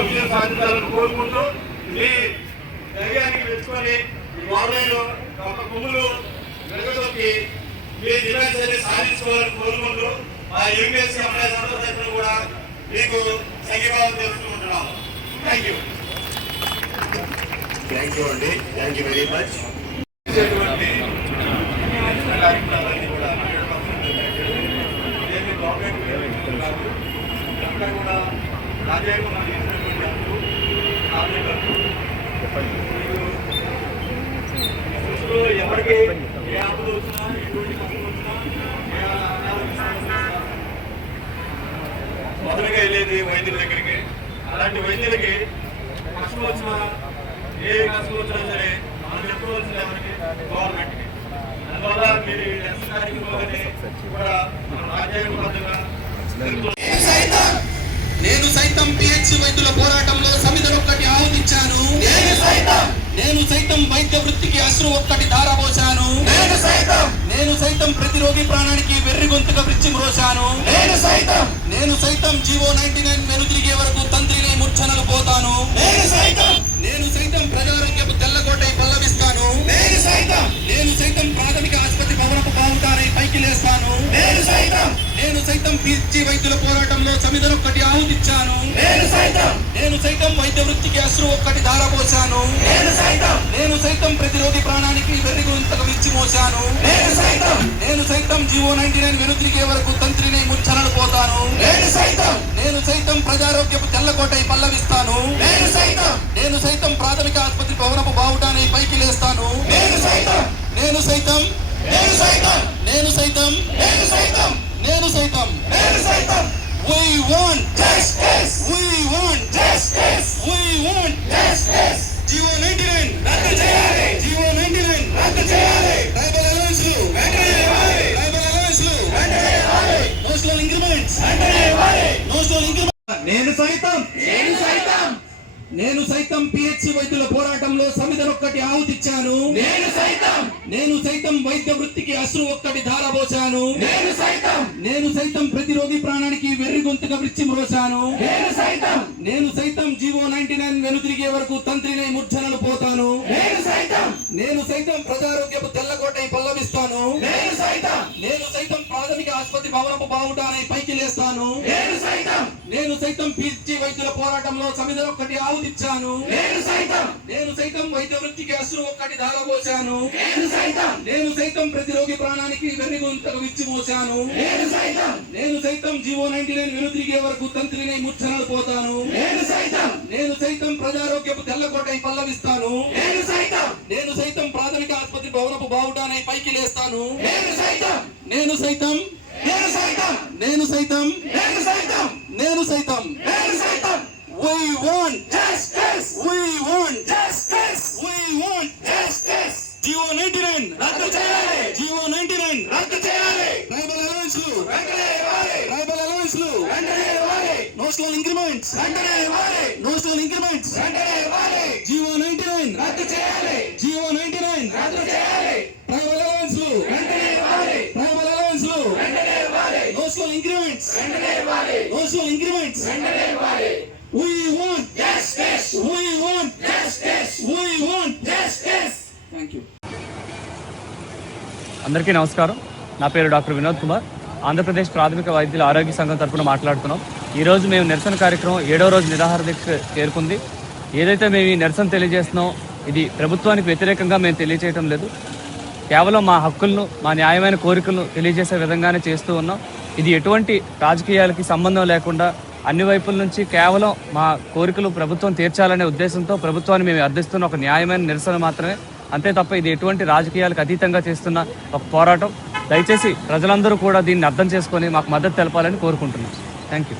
విజయం సాధించాలని కోరుకుంటూ మీ ధైర్యానికి మెచ్చుకొని బాబులో ఒక కొమ్ములు వెలగదొక్కి మీ నిబంధనని సాధించుకోవాలని కోరుకుంటూ మా యూపీఎస్సీ అమ్మాయి సందర్భంలో కూడా మీకు సంఘీభావం చేస్తూ తెలుసుకుంటున్నాం థ్యాంక్ యూ థ్యాంక్ యూ అండి. థ్యాంక్ యూ వెరీ మచ్ కూడా రాజ్యాంగం ఎవరికి ఏ వచ్చినా ఎటువంటి కష్టం వచ్చినా మొదలుగా వెళ్ళేది వైద్యుల దగ్గరికి. అలాంటి వైద్యులకి కష్టం వచ్చినా ఏ కష్టం వచ్చినా సరే మనం చెప్పుకోవాల్సింది ఎవరికి గవర్నమెంట్కి. అందువల్ల మీరు ఈ కార్యక్రమాలని కూడా మన రాజ్యాంగబద్ధంగా నేను సైతం పిహెచ్ వైద్యుల పోరాటంలో ఆహుతించాను నేను సైతం. నేను సైతం వైద్య వృత్తికి అశ్రు ఒక్కటి ధారపోశాను నేను సైతం. నేను సైతం ప్రతి రోగి ప్రాణానికి వెర్రి గొంతుగా వృత్తి మ్రోశాను నేను సైతం. నేను సైతం జీవో నైన్టీ నైన్ మెను తిరిగే వరకు పిహెచ్ వైద్యుల పోరాటంలో సమిధను ఒక్కటి ఆహుతిచ్చాను. నేను సైతం. నేను సైతం వైద్య వృత్తికి అశ్రు ఒక్కటి ధారపోశాను. నేను సైతం. నేను సైతం ప్రతి రోగి ప్రాణానికి వెర్రి గొంతుగా విచ్చి మోశాను. నేను సైతం. నేను సైతం జీవో నైన్టీ నైన్ వెనుతిరిగే వరకు తంత్రిని ముచ్చనలు పోతాను. నేను సైతం. నేను సైతం ప్రజారోగ్యపు తెల్లకోటై పల్లవిస్తాను. నేను సైతం. నేను సైతం ప్రాథమిక ఆసుపత్రి భవనపు బావుటానై పైకి లేస్తాను. నేను సైతం నేను సైతం. నేను సైతం. నేను సైతం. నేను సైతం నేను సైతం నేను సైతం We want justice. We want justice. We want justice. GO 99 రద్దు చేయాలి. జీవో 99 రద్దు చేయాలి. ట్రైబల్ అలవెన్స్లు. ట్రైబల్ అలవెన్స్లు వెంటనే ఇవ్వాలి. నో స్లోల్ ఇంక్రిమెంట్స్ వెంటనే ఇవ్వాలి. నో స్లోల్ ఇంక్రిమెంట్స్ నేను సైతం నేను సైతం నేను సైతం పిహెచ్ వైద్యుల పోరాటంలో సమిధను ఒక్కటి ఆహుతిచ్చాను నేను సైతం నేను సైతం వైద్య వృత్తికి అశ్రు ఒక్కటి ధారపోశాను నేను సైతం నేను సైతం ప్రతి రోగి ప్రాణానికి వెర్రి గొంతుగా వృత్తి మ్రోశాను నేను సైతం నేను సైతం జీవో నైన్టీ నైన్ వెనుతిరిగే వరకు తంత్రిని ముర్జనలు పోతాను నేను సైతం నేను సైతం ప్రజారోగ్యపు తెల్లకోటై పల్లవిస్తాను నేను సైతం నేను సైతం ప్రాథమిక ఆసుపత్రి భవనపు బావుటానై పైకి లేస్తాను. నేను సైతం. నేను సైతం పిహెచ్ వైద్యుల పోరాటంలో సమిధను ఒక్కటి ఆహుతిచ్చాను నేను సైతం. నేను సైతం వైద్య వృత్తికి అశ్రు ఒక్కటి ధారపోశాను నేను సైతం. నేను సైతం ప్రతి రోగి ప్రాణానికి వెర్రి గొంతుకు విచ్చి మోశాను నేను సైతం. నేను సైతం జీవో నైన్టీ నైన్ వెనుతిరిగే వరకు తంత్రిని ముచ్చనలు పోతాను. నేను సైతం. నేను సైతం ప్రజారోగ్యపు తెల్లకోటై పల్లవిస్తాను. నేను సైతం. నేను సైతం ప్రాథమిక ఆసుపత్రి భవనపు బావుటానై పైకి లేస్తాను నేను సైతం నేను సైతం నేను సైతం నేను సైతం నేను సైతం నేను సైతం నేను సైతం We want justice. We want justice. We want justice. GO 99 రద్దు చేయాలి. జీవో 99 రద్దు చేయాలి. ట్రైబల్ అలవెన్స్లు వెంటనే ఇవ్వాలి. ట్రైబల్ అలవెన్స్లు వెంటనే ఇవ్వాలి. నో స్లోల్ ఇంక్రిమెంట్స్ వెంటనే ఇవ్వాలి. నో స్లోల్ ఇంక్రిమెంట్స్ వెంటనే ఇవ్వాలి. జీవో 99 రద్దు చేయాలి. జీవో 99 రద్దు చేయాలి. ట్రైబల్ అలవెన్స్లు వెంటనే ఇవ్వాలి. ట్రైబల్ అలవెన్స్లు వెంటనే ఇవ్వాలి. నో స్లోల్ ఇంక్రిమెంట్స్ వెంటనే ఇవ్వాలి. స్లోల్ ఇంక్రిమెంట్స్ వెంటనే ఇవ్వాలి. We want justice. We want justice. We want justice. Thank you. అందరికీ నమస్కారం నా పేరు డాక్టర్ వినోద్ కుమార్ ఆంధ్రప్రదేశ్ ప్రాథమిక వైద్యుల ఆరోగ్య సంఘం తరపున మాట్లాడుతున్నాం ఈరోజు మేము నిరసన కార్యక్రమం ఏడో రోజు నిరాహార దీక్ష చేరుకుంది ఏదైతే మేము ఈ నిరసన తెలియజేస్తున్నాం ఇది ప్రభుత్వానికి వ్యతిరేకంగా మేము తెలియజేయటం లేదు కేవలం మా హక్కులను మా న్యాయమైన కోరికలను తెలియజేసే విధంగానే చేస్తూ ఉన్నాం ఇది ఎటువంటి రాజకీయాలకి సంబంధం లేకుండా అన్ని వైపుల నుంచి కేవలం మా కోరికలు ప్రభుత్వం తీర్చాలనే ఉద్దేశంతో ప్రభుత్వాన్ని మేము అర్థిస్తున్న ఒక న్యాయమైన నిరసన మాత్రమే. అంతే తప్ప ఇది ఎటువంటి రాజకీయాలకు అతీతంగా చేస్తున్న ఒక పోరాటం. దయచేసి ప్రజలందరూ కూడా దీన్ని అర్థం చేసుకొని మాకు మద్దతు తెలపాలని కోరుకుంటున్నాం. Thank you